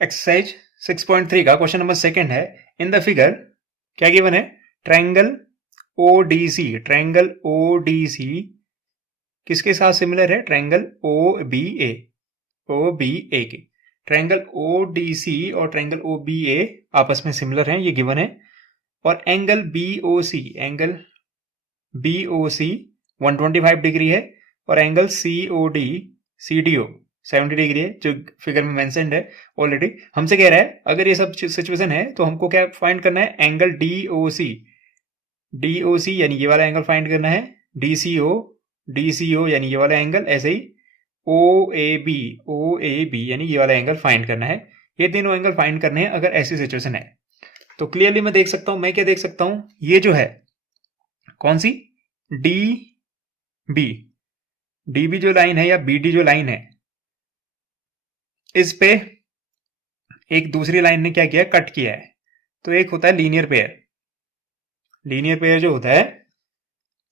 Exercise 6.3 का question number second है। In the figure क्या गिवन है? Triangle ODC. ट्रायंगल ओडीसी किसके साथ सिमिलर है? Triangle OBA. ओबीए के ट्रायंगल ओडीसी और ट्रायंगल ओबीए आपस में सिमिलर हैं, ये गिवन है। और angle BOC, angle BOC 125 degree है और एंगल सीओडी सीडीओ 70 डिग्री है, जो फिगर में मेंशन्ड है ऑलरेडी। हमसे कह रहा है अगर ये सब सिचुएशन है तो हमको क्या फाइंड करना है? Angle DOC. डीओसी यानी ये वाला एंगल फाइंड करना है। डीसीओ, डीसीओ यानी ये वाला एंगल। ऐसे ही ओ ए बी यानी ये वाला एंगल फाइंड करना है। ये तीनों एंगल फाइंड करने हैं अगर ऐसी सिचुएशन है तो। क्लियरली मैं देख सकता हूं, मैं क्या देख सकता हूं? ये जो है कौन सी? डी बी, डी बी जो लाइन है या बी डी जो लाइन है, इस पे एक दूसरी लाइन ने क्या किया? कट किया है। तो एक होता है लीनियर पेयर। लीनियर पेयर जो होता है,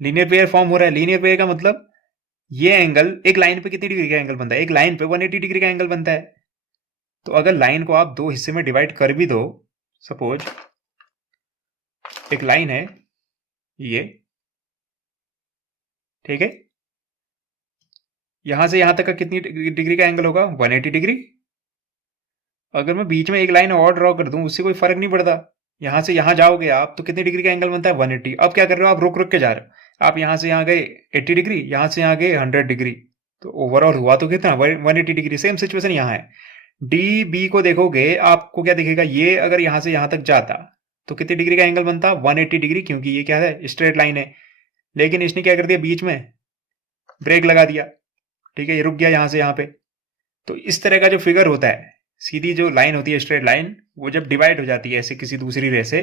लीनियर पेयर फॉर्म हो रहा है। लीनियर पेयर का मतलब ये एंगल एक लाइन पे कितनी डिग्री का एंगल बनता है? एक लाइन पे 180 डिग्री का एंगल बनता है। तो अगर लाइन को आप दो हिस्से में डिवाइड कर भी दो, सपोज एक लाइन है ये, ठीक है, यहां से यहां तक का कितनी डिग्री का एंगल होगा? 180 डिग्री। अगर मैं बीच में एक लाइन और ड्रॉ कर दूं, उससे कोई फर्क नहीं पड़ता। यहां से यहां जाओगे आप तो कितनी डिग्री का एंगल बनता है? 180। अब क्या कर रहे हो? आप रुक रुक के जा रहे हो। आप यहां से यहां गए 80 डिग्री, यहां से यहां गए 100 डिग्री, तो ओवरऑल हुआ तो कितना? 180 डिग्री। सेम सिचुएशन यहां है। डी बी को देखोगे, आपको क्या दिखेगा? ये अगर यहां से यहां तक जाता तो कितनी डिग्री का एंगल बनता? 180 डिग्री, क्योंकि ये क्या है? स्ट्रेट लाइन है। लेकिन इसने क्या कर दिया? बीच में ब्रेक लगा दिया, ठीक है, ये रुक गया यहां से यहां पे। तो इस तरह का जो फिगर होता है, सीधी जो लाइन होती है स्ट्रेट लाइन, वो जब डिवाइड हो जाती है ऐसे किसी दूसरी रे से,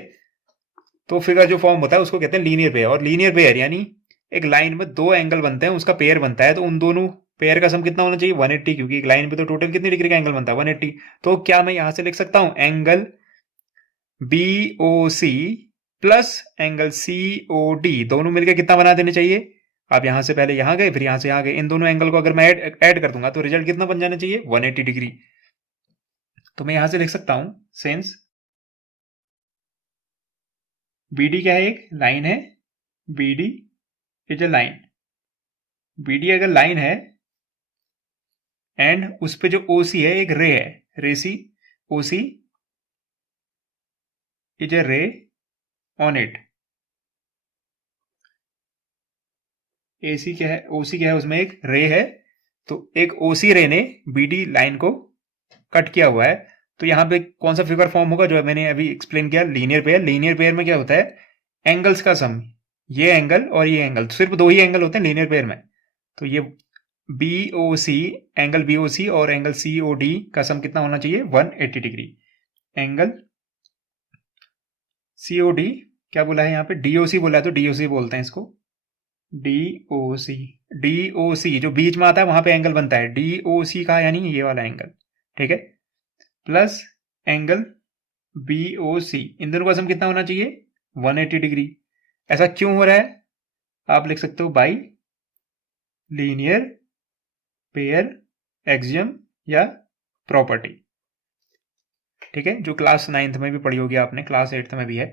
तो फिगर जो फॉर्म होता है उसको कहते हैं लीनियर पेयर। और लीनियर पेयर यानी एक लाइन में दो एंगल बनते हैं, उसका पेयर बनता है, तो उन दोनों पेयर का सम कितना होना चाहिए? 180, क्योंकि एक लाइन पे तो टोटल कितनी डिग्री का एंगल बनता है? 180। तो क्या मैं यहां से लिख सकता हूं angle BOC plus angle COD दोनों मिलकर कितना बना देने चाहिए? आप यहां से पहले यहां गए, फिर यहां से यहां गए, इन दोनों एंगल को अगर मैं ऐड कर दूंगा तो रिजल्ट कितना बन जाना चाहिए? 180 डिग्री। तो मैं यहां से लिख सकता हूं सिंस बीडी क्या है? एक लाइन है। BD is a line. BD अगर लाइन है एंड उस पे जो ओसी है एक रे है, रेसी, ओसी इज अ रे ऑन इट। एसी क्या है? ओसी क्या है? उसमें एक रे है। तो एक ओसी रे ने बीडी लाइन को कट किया हुआ है। तो यहां पे कौन सा फिगर फॉर्म होगा? जो मैंने अभी एक्सप्लेन किया, लीनियर पेयर। लीनियर पेयर में क्या होता है? एंगल्स का सम। ये एंगल और ये एंगल, सिर्फ दो ही एंगल होते हैं लीनियर पेयर में। तो ये बीओसी, एंगल बीओसी और एंगल सीओडी का सम कितना होना चाहिए? 180 डिग्री। एंगल सीओडी क्या बोला है यहाँ पे? डीओसी बोला है, तो डीओसी बोलते हैं इसको। डीओसी, डीओसी जो बीच में आता है वहां पे एंगल बनता है। डीओसी का यानी ये वाला एंगल, ठीक है, प्लस एंगल बीओसी, इन दोनों का सम कितना होना चाहिए? 180 डिग्री। ऐसा क्यों हो रहा है? आप लिख सकते हो बाई लीनियर पेयर एक्सियम या प्रॉपर्टी, ठीक है, जो क्लास 9th में भी पढ़ी होगी आपने, क्लास 8th में भी है।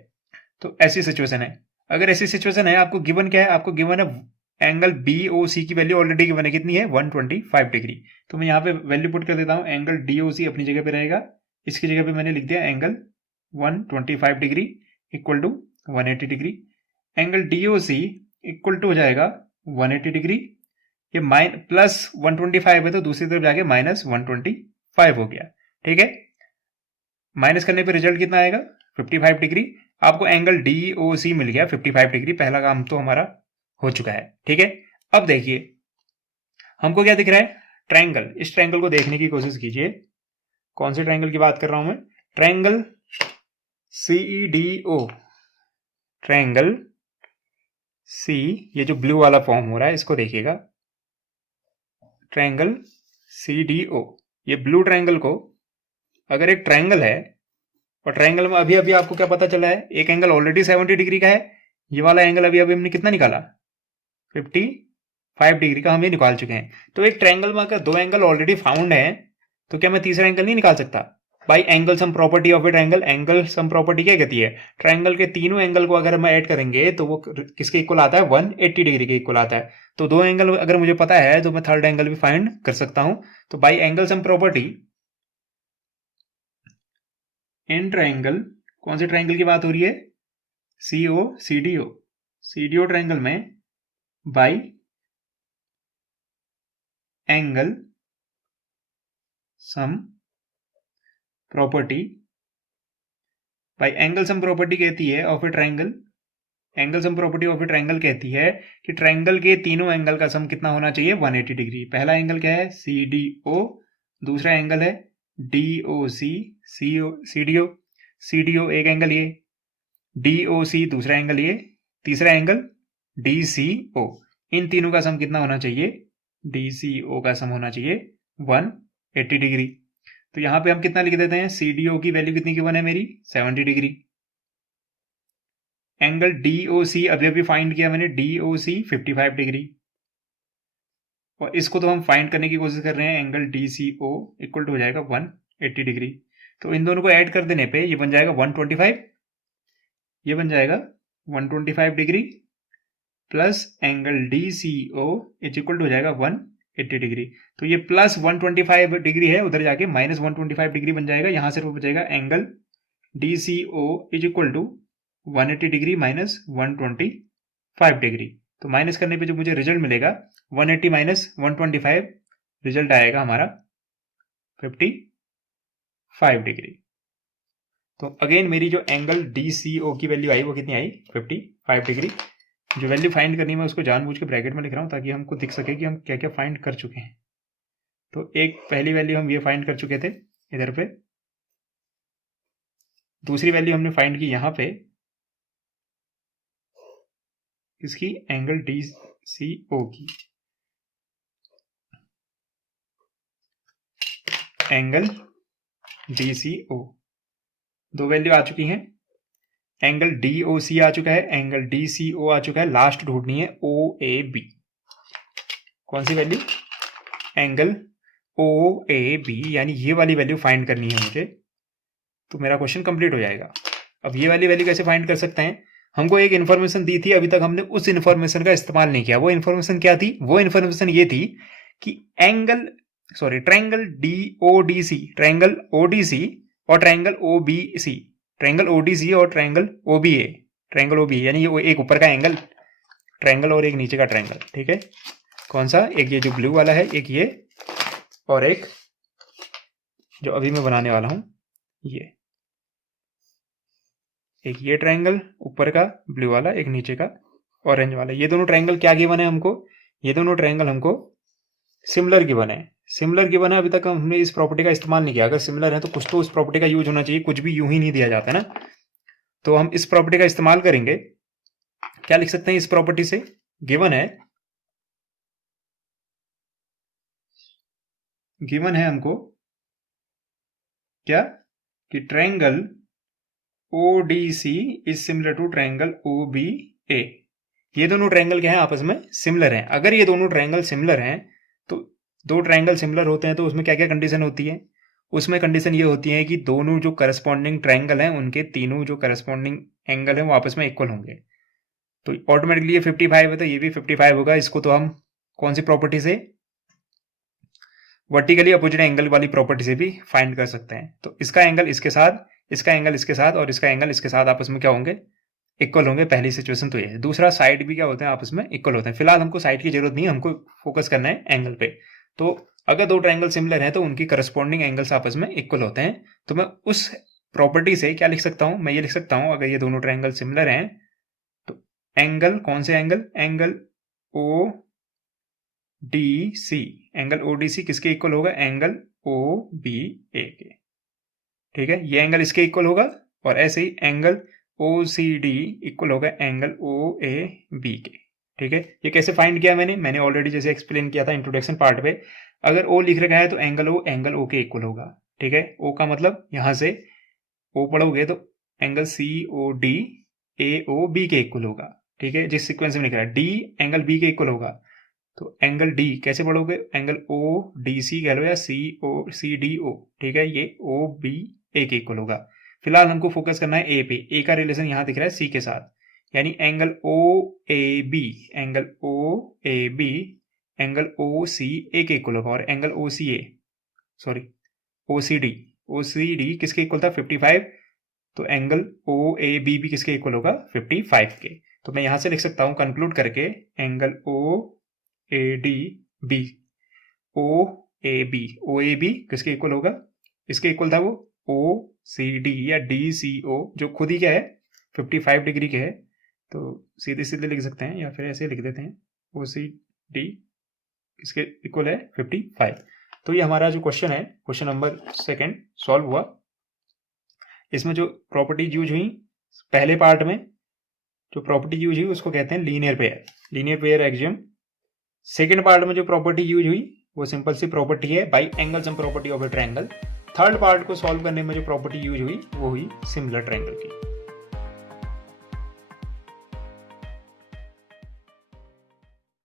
तो ऐसी सिचुएशन है। अगर ऐसी सिचुएशन है, आपको गिवन क्या है? आपको गिवन है एंगल बीओसी की वैल्यू ऑलरेडी गिवन है, कितनी है? 125 डिग्री। तो मैं यहाँ पे वैल्यू पुट कर देता हूँ। एंगल डीओसी अपनी जगह पे रहेगा, इसकी जगह पे मैंने लिख दिया angle 125 degree equal to 180 degree. Angle DOC equal to हो जाएगा 180 डिग्री, ये प्लस 125 है तो दूसरी तरफ जाके माइनस 125 हो गया, ठीक है। माइनस करने पे रिजल्ट कितना आएगा? 55 डिग्री। आपको एंगल डीओसी मिल गया 55 डिग्री। पहला काम तो हमारा हो चुका है, ठीक है। अब देखिए हमको क्या दिख रहा है? ट्रायंगल। इस ट्रायंगल को देखने की कोशिश कीजिए। कौन से ट्रायंगल की बात कर रहा हूं मैं? ट्रायंगल सीईडीओ। ट्रायंगल सी, ये जो ब्लू वाला फॉर्म हो रहा है इसको देखिएगा, ट्रायंगल सीडीओ। ये ब्लू ट्रायंगल को अगर एक ट्रायंगल है और ट्रायंगल में अभी अभी आपको क्या पता चला है? एक एंगल ऑलरेडी 70 डिग्री का है। ये वाला एंगल अभी अभी हमने कितना निकाला? 55 डिग्री का हम ये निकाल चुके हैं। तो एक ट्रायंगल में अगर दो एंगल ऑलरेडी फाउंड है तो क्या मैं तीसरा एंगल नहीं निकाल सकता? By angle sum property of A triangle. Angle sum property क्या कहती है, ट्रायंगल के तीनों एंगल को अगर हम ऐड करेंगे तो वो किसके इक्वल आता है, 180 डिग्री के इक्वल आता है। तो दो एंगल अगर मुझे पता है तो मैं थर्ड एंगल भी फाइंड कर सकता हूं। तो by angle sum property in triangle, कौन से ट्रायंगल की बात हो रही है, सीओ सीडीओ, सीडीओ ट्रायंगल में by angle sum property, by angle sum property कहती है of A triangle, angle sum property of A triangle कहती है कि ट्रायंगल के तीनों एंगल का सम कितना होना चाहिए, 180 डिग्री। पहला एंगल क्या है, सीडीओ, दूसरा एंगल है डीओसी, सीडीओ, सीडीओ एक एंगल ये, डीओसी दूसरा एंगल ये, तीसरा एंगल डीसीओ। इन तीनों का सम कितना होना चाहिए, डीसीओ का सम होना चाहिए 180 डिग्री। तो यहां पे हम कितना लिख देते हैं, सीडीओ की वैल्यू कितनी गिवन है मेरी, 70 डिग्री। एंगल डीओसी अभी अभी फाइंड किया मैंने, डीओसी 55 डिग्री। और इसको तो हम फाइंड करने की कोशिश कर रहे हैं, एंगल डीसीओ इक्वल टू हो जाएगा 180 डिग्री। तो इन दोनों को ऐड कर देने पे ये बन जाएगा 125, ये बन जाएगा 125 degree plus angle DCO is equal to हो जाएगा 180 डिग्री। तो ये प्लस 125 डिग्री है, उधर जाके माइनस 125 डिग्री बन जाएगा। यहां सिर्फ बचेगा angle DCO is equal to 180 degree minus 125 degree. तो माइनस करने पे जो मुझे रिजल्ट मिलेगा 180 माइनस 125, रिजल्ट आएगा हमारा 55 डिग्री। तो अगेन मेरी जो एंगल डीसीओ की वैल्यू आई वो कितनी आई, 55 डिग्री। जो वैल्यू फाइंड करनी है उसको जानबूझ के ब्रैकेट में लिख रहा हूं ताकि हमको दिख सके कि हम क्या क्या फाइंड कर चुके हैं। तो एक पहली वैल्यू हम ये फाइंड कर चुके थे इधर पे, दूसरी वैल्यू हमने फाइंड की यहां पे, इसकी एंगल डीसीओ की, एंगल डीसीओ दो वैल्यू आ चुकी हैं। एंगल डीओसी आ चुका है, एंगल डीसीओ आ चुका है, लास्ट ढूंढनी है ओ ए बी। कौन सी value, angle O A B, यानी ये वाली वैल्यू फाइंड करनी है मुझे। तो मेरा क्वेश्चन कंप्लीट हो जाएगा। अब ये वाली वैल्यू कैसे फाइंड कर सकते हैं, हमको एक इन्फॉर्मेशन दी थी, अभी तक हमने उस इन्फॉर्मेशन का इस्तेमाल नहीं किया। वो इन्फॉर्मेशन क्या थी, वो इन्फॉर्मेशन ये थी कि ट्रायंगल डीओडीसी, ट्रायंगल ओडीसी और ट्रायंगल ओबीसी, ट्रायंगल ओडीसी और ट्रायंगल ओबीए, ट्रायंगल ओबीए यानी ये एक ऊपर का एंगल ट्रायंगल और एक नीचे का ट्रायंगल, ठीक है। कौन सा, एक ये जो ब्लू वाला है, एक ये, और एक जो अभी मैं बनाने वाला हूं ये, एक ये ट्रायंगल ऊपर का ब्लू वाला, एक नीचे का ऑरेंज वाला। ये दोनों ट्रायंगल क्या गिवन है हमको, ये दोनों ट्रायंगल हमको सिमिलर गिवन है, सिमिलर गिवन है। अभी तक हमने इस प्रॉपर्टी का इस्तेमाल नहीं किया। अगर सिमिलर है तो कुछ तो उस प्रॉपर्टी का यूज होना चाहिए, कुछ भी यूं ही नहीं दिया जाता ना। तो हम इस प्रॉपर्टी का इस्तेमाल करेंगे। क्या लिख सकते हैं इस प्रॉपर्टी से, गिवन है हमको क्या, कि triangle ODC is similar to triangle OBA। ये दोनों ट्रायंगल क्या है, आपस में सिमिलर हैं। अगर ये दोनों ट्रायंगल सिमिलर हैं तो दो ट्रायंगल सिमिलर होते हैं तो उसमें क्या क्या कंडीशन होती है, उसमें कंडीशन ये होती है कि दोनों जो करस्पॉन्डिंग ट्रायंगल हैं उनके तीनों जो करस्पॉन्डिंग एंगल हैं वो आपस में इक्वल होंगे। तो ऑटोमेटिकली ये 55 है तो ये भी 55 होगा। इसको तो हम कौन सी प्रॉपर्टी से, वर्टिकली अपोजिट एंगल वाली प्रॉपर्टी से भी फाइंड कर सकते हैं। तो इसका एंगल इसके साथ, इसका एंगल इसके साथ और इसका एंगल इसके साथ आपस में क्या होंगे, इक्वल होंगे। पहली सिचुएशन तो ये है। दूसरा, साइड भी क्या होते हैं, आपस में इक्वल होते हैं। फिलहाल हमको साइड की जरूरत नहीं है, हमको फोकस करना है एंगल पे। तो अगर दो ट्रायंगल सिमिलर है तो उनकी करस्पॉन्डिंग एंगल्स आपस में इक्वल होते हैं। तो मैं उस प्रॉपर्टी से क्या लिख सकता हूं, मैं ये लिख सकता हूं, अगर ये दोनों ट्रायंगल सिमिलर हैं तो एंगल, कौन से angle, angle O D C, angle ODC किसके इक्वल होगा, एंगल OBA के, ठीक है। ये एंगल इसके इक्वल होगा और ऐसे ही एंगल OCD इक्वल होगा एंगल OAB के, ठीक है। ये कैसे फाइंड किया मैंने ऑलरेडी जैसे एक्सप्लेन किया था इंट्रोडक्शन पार्ट पे। अगर O लिख रखा है तो एंगल O के इक्वल होगा, ठीक है। O का मतलब यहां से O पढ़ोगे तो एंगल COD AOB के इक्वल होगा, ठीक है। जिस सीक्वेंस में लिख रहा है D एंगल B के इक्वल होगा तो एंगल डी कैसे पढ़ोगे, एंगल ओ डी सी कह लो या सी डी ओ, ठीक है, ये ओ बी ए के इक्वल होगा। फिलहाल हमको फोकस करना है ए पे, ए का रिलेशन यहाँ दिख रहा है सी के साथ, यानी angle O A B, angle O A B angle O C A के इक्वल होगा, और angle O C A sorry O C D किसके इक्वल था 55, तो एंगल ओ ए बी भी किसके इक्वल होगा 55 के। तो मैं यहां से लिख सकता हूं कंक्लूड करके, angle O A D B O A B किसके इक्वल होगा, इसके इक्वल था वो ओ सी डी या डी सी ओ, जो खुद ही क्या है 55 डिग्री के है, तो सीधे सीधे लिख सकते हैं या फिर ऐसे लिख देते हैं, ओ सी डी इसके इक्वल है 55। तो ये हमारा जो क्वेश्चन है, क्वेश्चन नंबर 2 सॉल्व हुआ। इसमें जो प्रॉपर्टीज यूज हुई पहले पार्ट में, जो प्रॉपर्टी यूज हुई उसको कहते हैं linear pair axiom. Second part में जो प्रॉपर्टी यूज हुई वो सिंपल सी प्रॉपर्टी है by angle sum property of A triangle. Third part को सॉल्व करने में जो प्रॉपर्टी यूज हुई वो हुई सिमिलर ट्रायंगल की।